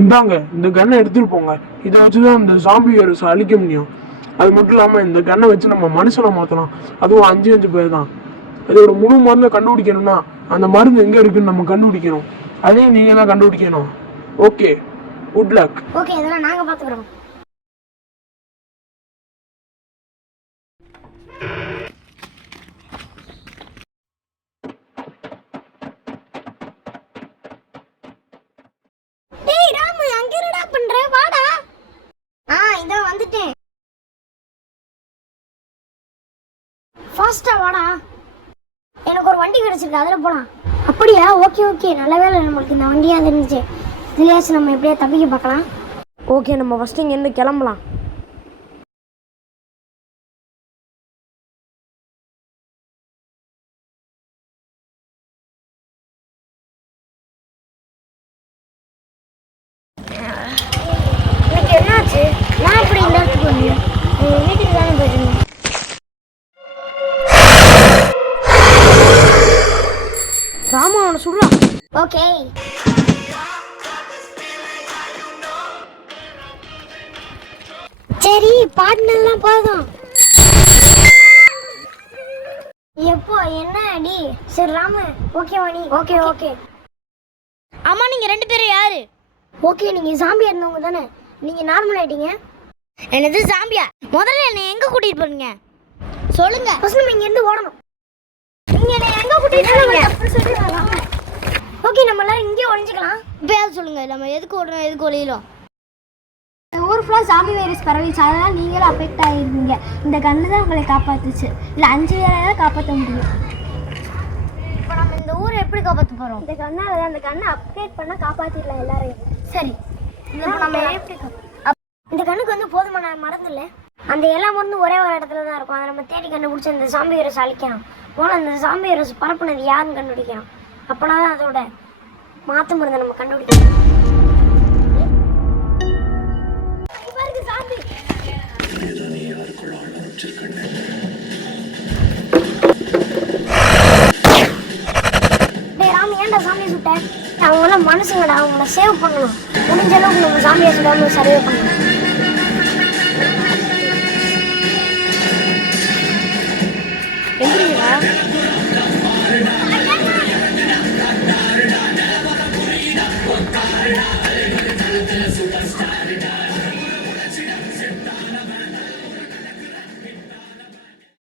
இந்தாங்க இந்த கன்னை எடுத்துட்டு போங்க. இதை வச்சுதான் இந்த ஜாம்பி வைரஸை அழிக்க முடியும். அது மட்டும் இல்லாமல் இந்த கன்னை வச்சு நம்ம மனுஷனை மாற்றலாம். அதுவும் 5 பேர் தான். இதோட முழு மருந்தை கண்டுபிடிக்கணும்னா அந்த மருந்து எங்கே இருக்குன்னு நம்ம கண்டுபிடிக்கணும். அதையும் நீங்கள் தான் கண்டுபிடிக்கணும். Okay, good luck. ஓகே, இதெல்லாம் நாங்கள் பார்த்துக்குறோம். டேய் ராமு, அங்க என்னடா பண்ற? வாடா. இதோ வந்துட்டேன். ஃபாஸ்டா வாடா. எனக்கு ஒரு வண்டி கிடைச்சிருக்கு, அதில் போகலாம். அப்படியா? ஓகே ஓகே, நல்ல வேலை நம்மளுக்கு இந்த வண்டியாக இருந்துச்சு. இதுலேயாச்சும் நம்ம எப்படியா தப்பிக்க பார்க்கலாம். ஓகே, நம்ம ஃபஸ்ட்டு இங்கேருந்து கிளம்பலாம். எனக்கு என்னாச்சு? நான் இப்படி இந்த இடத்துக்கு வந்தேன். வீட்டுக்கு தானே போயிருந்தேன். ராமா, அவனை சொல்றான். ஓகே, சரி, பாட்டுனெல்லாம் போதும். எப்போ என்ன அடி? சரி Ramu, okay Vani. Okay okay. ஆமா, நீங்க 2 பேரும் யாரு? ஓகே, நீங்க ஜாம்பியா இருந்தவங்க தானே? நீங்க நார்மல் ஆயிட்டீங்க. என்னது ஜாம்பியா? முதல்ல என்ன எங்க கூட்டிட்டு போறீங்க சொல்லுங்க. ஃபர்ஸ்ட் நம்ம இங்க இருந்து ஓடணும். நீங்க என்ன எங்க கூட்டிட்டு போறீங்க? ஓகே, நம்ம எல்லாரும் இங்கே ஒளிஞ்சுக்கலாம். இப்பயாவது சொல்லுங்க, நம்ம எதுக்கு ஓடுறோம், எதுக்கு ஒளியிலும்? ஊர் ஃபுல்லாக ஜாம்பி வைரஸ் பரவிச்சு, அதனால் நீங்களும் அஃபெக்ட் ஆகிருந்தீங்க. இந்த கன்று தான் உங்களை காப்பாற்றுச்சு. இல்லை 5 பேரால் காப்பாற்ற முடியும். இப்போ நம்ம இந்த ஊரை எப்படி காப்பாற்ற போகிறோம்? இந்த கண்ணால் தான். அந்த கண்ணை அப்டேட் பண்ணால் காப்பாற்றிடலாம் எல்லாரையும். சரி, நம்ம எப்படி இந்த கண்ணுக்கு வந்து போதுமான மருந்து இல்லை. அந்த எல்லா மருந்தும் ஒரே ஒரு இடத்துல தான் இருக்கும். அதை நம்ம தேடி கண்டுபிடிச்சி அந்த ஜாம்பி வைரஸ் அழிக்கணும். போனால் அந்த ஜாம்பி வைரஸ் பரப்புனது யாருன்னு கண்டுபிடிக்கணும். அப்போனா தான் அதோட மாற்று மருந்தை நம்ம கண்டுபிடிக்கணும். ஏன்டா சாமியை சுட்ட? அவங்களாம் மனுஷங்கடா, அவங்கள சேவ் பண்ணணும். முடிஞ்ச அளவுக்கு நம்ம சாமியை சுடாமல் சர்வே பண்ணணும்.